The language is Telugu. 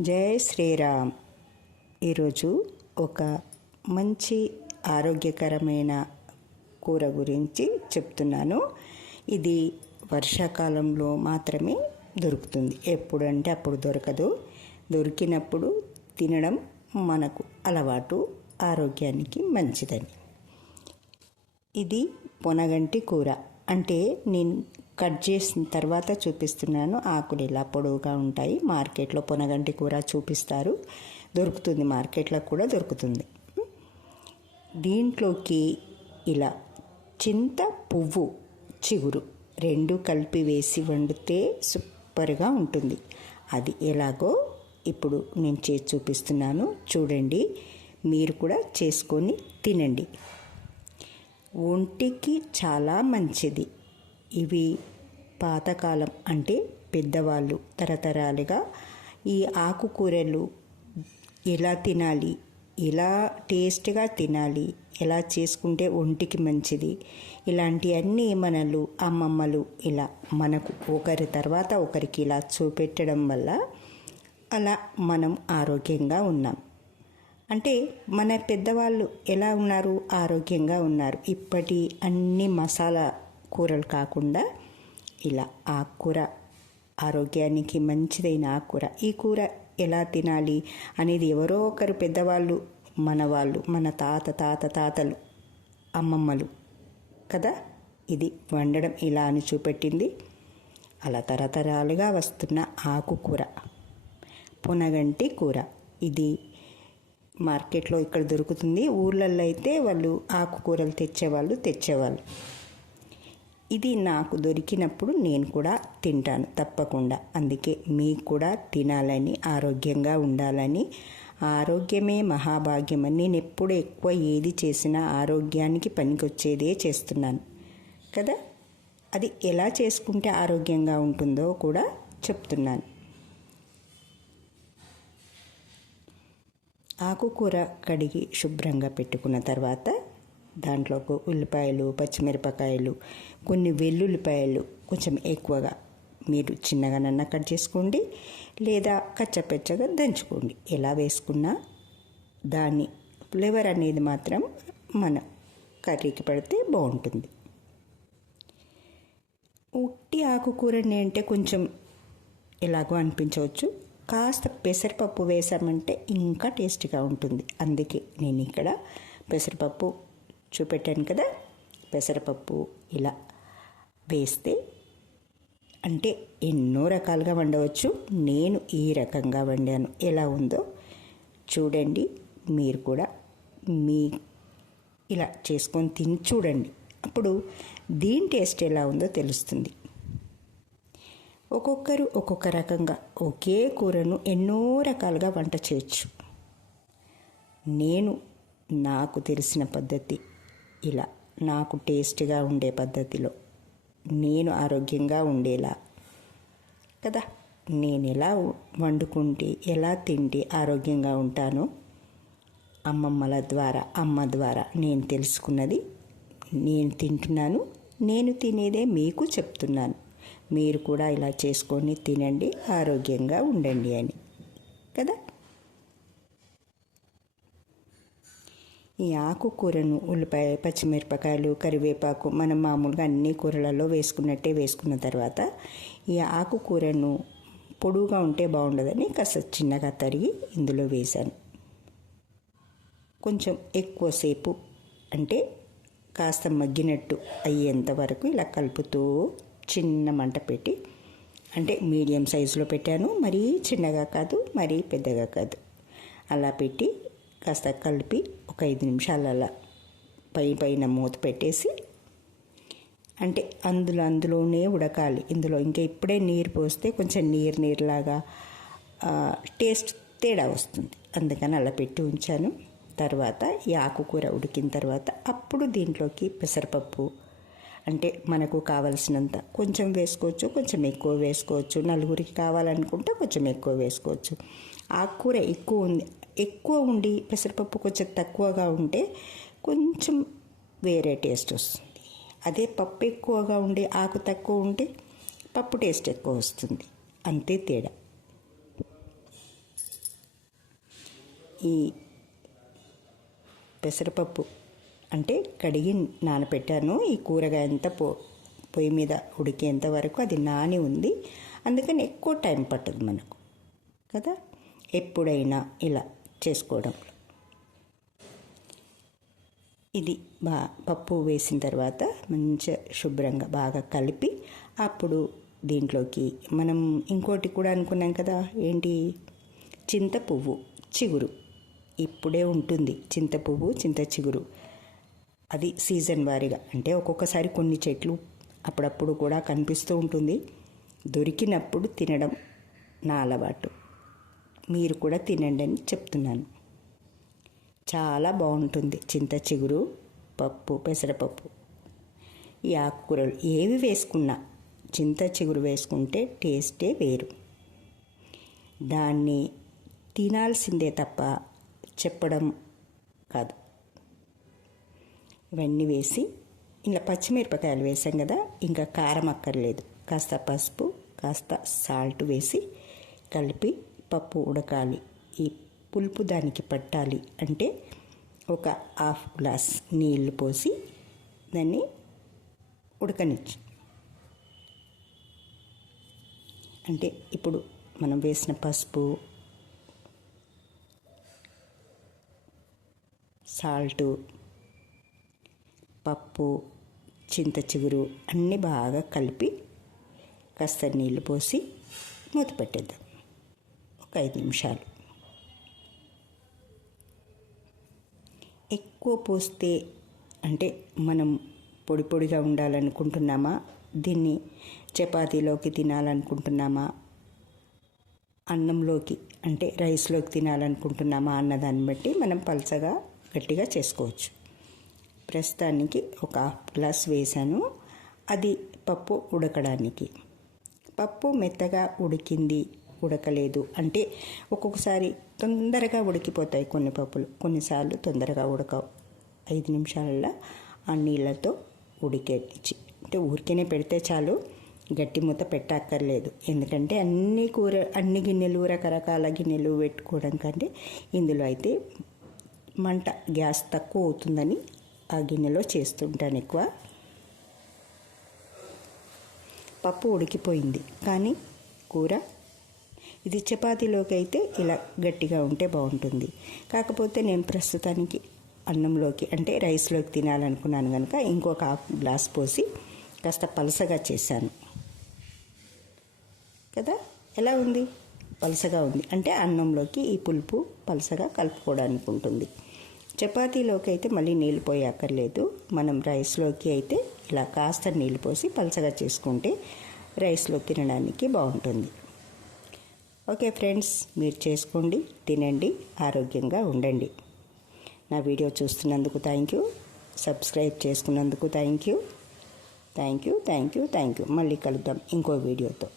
జై శ్రీరామ్. ఈరోజు ఒక మంచి ఆరోగ్యకరమైన కూర గురించి చెప్తున్నాను. ఇది వర్షాకాలంలో మాత్రమే దొరుకుతుంది. ఎప్పుడంటే అప్పుడు దొరకదు. దొరికినప్పుడు తినడం మనకు అలవాటు ఆరోగ్యానికి మంచిదని. ఇది పొనగంటి కూర. అంటే నేను కట్ చేసిన తర్వాత చూపిస్తున్నాను. ఆకులు ఇలా పొడవుగా ఉంటాయి. మార్కెట్లో పొనగంటి కూర చూపిస్తారు. దొరుకుతుంది. మార్కెట్లో కూడా దొరుకుతుంది. దీంట్లోకి ఇలా చింత పువ్వు చిగురు రెండు కలిపి వేసి వండితే సూపర్గా ఉంటుంది. అది ఎలాగో ఇప్పుడు నేను చేసి చూపిస్తున్నాను. చూడండి. మీరు కూడా చేసుకొని తినండి. ఒంటికి చాలా మంచిది. ఇవి పాతకాలం అంటే పెద్దవాళ్ళు తరతరాలుగా ఈ ఆకుకూరలు ఎలా తినాలి ఎలా టేస్ట్గా తినాలి ఎలా చేసుకుంటే ఒంటికి మంచిది ఇలాంటివన్నీ మనలు అమ్మమ్మలు ఇలా మనకు ఒకరి తర్వాత ఒకరికి ఇలా చూపెట్టడం వల్ల అలా మనం ఆరోగ్యంగా ఉన్నాం. అంటే మన పెద్దవాళ్ళు ఎలా ఉన్నారు? ఆరోగ్యంగా ఉన్నారు. ఇప్పటి అన్ని మసాలా కూరలు కాకుండా ఇలా ఆకుకూర ఆరోగ్యానికి మంచిదైన ఆకుకూర. ఈ కూర ఎలా తినాలి అనేది ఎవరో ఒకరు పెద్దవాళ్ళు మన వాళ్ళు మన తాత తాత తాతలు అమ్మమ్మలు కదా? ఇది వండడం ఇలా అని చూపెట్టింది. అలా తరతరాలుగా వస్తున్న ఆకుకూర పునగంటి కూర. ఇది మార్కెట్లో ఇక్కడ దొరుకుతుంది. ఊర్లలో అయితే వాళ్ళు ఆకుకూరలు తెచ్చేవాళ్ళు తెచ్చేవాళ్ళు. ఇది నాకు దొరికినప్పుడు నేను కూడా తింటాను తప్పకుండా. అందుకే మీకు కూడా తినాలని ఆరోగ్యంగా ఉండాలని. ఆరోగ్యమే మహాభాగ్యమని నేను ఎప్పుడు ఎక్కువ ఏది చేసినా ఆరోగ్యానికి పనికొచ్చేదే చేస్తున్నాను. కదా? అది ఎలా చేసుకుంటే ఆరోగ్యంగా ఉంటుందో కూడా చెప్తున్నాను. ఆకుకూర కడిగి శుభ్రంగా పెట్టుకున్న తర్వాత దాంట్లోకి ఉల్లిపాయలు పచ్చిమిరపకాయలు కొన్ని వెల్లుల్లిపాయలు కొంచెం ఎక్కువగా మీరు చిన్నగానన్నా కట్ చేసుకోండి లేదా కచ్చపెచ్చగా దంచుకోండి. ఎలా వేసుకున్నా దాన్ని ఫ్లేవర్ అనేది మాత్రం మన కర్రీకి పడితే బాగుంటుంది. ఉట్టి ఆకుకూరని అంటే కొంచెం ఎలాగో అనిపించవచ్చు. కాస్త పెసరపప్పు వేసామంటే ఇంకా టేస్టీగా ఉంటుంది. అందుకే నేను ఇక్కడ పెసరపప్పు చూపెట్టాను కదా. పెసరపప్పు ఇలా వేస్తే అంటే ఎన్నో రకాలుగా వండవచ్చు. నేను ఈ రకంగా వండాను. ఎలా ఉందో చూడండి. మీరు కూడా మీ ఇలా చేసుకొని తిని చూడండి. అప్పుడు దీని టేస్ట్ ఎలా ఉందో తెలుస్తుంది. ఒక్కొక్కరు ఒక్కొక్క రకంగా ఒకే కూరను ఎన్నో రకాలుగా వంట చేయొచ్చు. నేను నాకు తెలిసిన పద్ధతి ఇలా నాకు టేస్ట్గా ఉండే పద్ధతిలో నేను ఆరోగ్యంగా ఉండేలా కదా? నేను ఎలా వండుకుంటే ఎలా తింటే ఆరోగ్యంగా ఉంటానో అమ్మమ్మల ద్వారా అమ్మ ద్వారా నేను తెలుసుకున్నది నేను తింటున్నాను నేను తినేదే మీకు చెప్తున్నాను. మీరు కూడా ఇలా చేసుకొని తినండి ఆరోగ్యంగా ఉండండి అని. కదా? ఈ ఆకుకూరను ఉల్లిపాయ పచ్చిమిరపకాయలు కరివేపాకు మనం మామూలుగా అన్ని కూరలలో వేసుకున్నట్టే వేసుకున్న తర్వాత ఈ ఆకుకూరను పొడువుగా ఉంటే బాగుండదని కాస్త చిన్నగా తరిగి ఇందులో వేశాను. కొంచెం ఎక్కువసేపు అంటే కాస్త మగ్గినట్టు అయ్యేంత వరకు ఇలా కలుపుతూ చిన్న మంట పెట్టి అంటే మీడియం సైజులో పెట్టాను. మరీ చిన్నగా కాదు మరీ పెద్దగా కాదు. అలా పెట్టి కాస్త కలిపి ఒక ఐదు నిమిషాలు అలా పై పైన మూత పెట్టేసి అంటే అందులో అందులోనే ఉడకాలి. ఇందులో ఇంకా ఇప్పుడే నీరు పోస్తే కొంచెం నీరు నీరులాగా టేస్ట్ తేడా వస్తుంది. అందుకని అలా పెట్టి ఉంచాను. తర్వాత ఈ ఆకుకూర ఉడికిన తర్వాత అప్పుడు దీంట్లోకి పెసరపప్పు అంటే మనకు కావలసినంత కొంచెం వేసుకోవచ్చు కొంచెం ఎక్కువ వేసుకోవచ్చు. నలుగురికి కావాలనుకుంటే కొంచెం ఎక్కువ వేసుకోవచ్చు. ఆకుకూర ఎక్కువ ఉంది ఎక్కువ ఉండి పెసరపప్పు కొంచెం తక్కువగా ఉంటే కొంచెం వేరే టేస్ట్ వస్తుంది. అదే పప్పు ఎక్కువగా ఉండి ఆకు తక్కువ ఉంటే పప్పు టేస్ట్ ఎక్కువ వస్తుంది. అంతే తేడా. ఈ పెసరపప్పు అంటే కడిగి నానబెట్టాను ఈ కూరగాయ అంతా పో పొయ్యి మీద ఉడికేంత వరకు అది నాని ఉంది. అందుకని ఎక్కువ టైం పట్టదు మనకు. కదా? ఎప్పుడైనా ఇలా చేసుకోవడంలో ఇది బా పప్పు వేసిన తర్వాత మంచిగా శుభ్రంగా బాగా కలిపి అప్పుడు దీంట్లోకి మనం ఇంకోటి కూడా అనుకున్నాం కదా? ఏంటి? చింత పువ్వు చిగురు. ఇప్పుడే ఉంటుంది. చింత పువ్వు చింత చిగురు. అది సీజన్ వారీగా. అంటే ఒక్కొక్కసారి కొన్ని చెట్లు అప్పుడప్పుడు కూడా కనిపిస్తూ ఉంటుంది. దొరికినప్పుడు తినడం నా అలవాటు. మీరు కూడా తినండి అని చెప్తున్నాను. చాలా బాగుంటుంది. చింత చిగురు పప్పు పెసరపప్పు. ఈ ఆకుకూరలు ఏవి వేసుకున్నా చింత చిగురు వేసుకుంటే టేస్టే వేరు. దాన్ని తినాల్సిందే తప్ప చెప్పడం కాదు. ఇవన్నీ వేసి ఇలా పచ్చిమిరపకాయలు వేసాం కదా ఇంకా కారం అక్కర్లేదు. కాస్త పసుపు కాస్త సాల్ట్ వేసి కలిపి పప్పు ఉడకాలి. ఈ పులుపు దానికి పట్టాలి అంటే ఒక హాఫ్ గ్లాస్ నీళ్ళు పోసి దాన్ని ఉడకనిచ్చు. అంటే ఇప్పుడు మనం వేసిన పసుపు సాల్టు పప్పు చింత చిగురు అన్నీ బాగా కలిపి కాస్త నీళ్ళు పోసి మూత పెట్టేద్దాం. ఒక ఐదు నిమిషాలు. ఎక్కువ పోస్తే అంటే మనం పొడి పొడిగా ఉండాలనుకుంటున్నామా? దీన్ని చపాతీలోకి తినాలనుకుంటున్నామా? అన్నంలోకి అంటే రైస్లోకి తినాలనుకుంటున్నామా అన్నదాన్ని బట్టి మనం పలసగా గట్టిగా చేసుకోవచ్చు. ప్రస్తుతానికి ఒక హాఫ్ గ్లాస్ వేసాను అది పప్పు ఉడకడానికి. పప్పు మెత్తగా ఉడికింది ఉడకలేదు. అంటే ఒక్కొక్కసారి తొందరగా ఉడికిపోతాయి కొన్ని పప్పులు. కొన్నిసార్లు తొందరగా ఉడకవు. ఐదు నిమిషాలలో ఆ నీళ్ళతో ఉడికేచ్చి అంటే ఊరికేనే పెడితే చాలు గట్టి మూత పెట్టక్కర్లేదు. ఎందుకంటే అన్ని కూర అన్ని గిన్నెలు రకరకాల గిన్నెలు పెట్టుకోవడం కంటే ఇందులో అయితే మంట గ్యాస్ తక్కువ అవుతుందని ఆ గిన్నెలో చేస్తుంటాను ఎక్కువ. పప్పు ఉడికిపోయింది కానీ కూర ఇది చపాతీలోకి అయితే ఇలా గట్టిగా ఉంటే బాగుంటుంది. కాకపోతే నేను ప్రస్తుతానికి అన్నంలోకి అంటే రైస్లోకి తినాలనుకున్నాను కనుక ఇంకొక హాఫ్ గ్లాస్ పోసి కాస్త పలసగా చేశాను. కదా? ఎలా ఉంది? పలసగా ఉంది. అంటే అన్నంలోకి ఈ పులుపు పలసగా కలుపుకోవడానికి ఉంటుంది చపాతీలోకి అయితే మళ్ళీ నీళ్ళు పోయి అక్కర్లేదు. మనం రైస్లోకి అయితే ఇలా కాస్త నీళ్ళు పోసి పలసగా చేసుకుంటే రైస్లో తినడానికి బాగుంటుంది. ఓకే ఫ్రెండ్స్ మీరు చేసుకోండి తినండి ఆరోగ్యంగా ఉండండి. నా వీడియో చూస్తున్నందుకు థ్యాంక్ యూ. సబ్స్క్రైబ్ చేసుకున్నందుకు thank you. Thank you thank you thank you. మళ్ళీ కలుద్దాం ఇంకో వీడియోతో.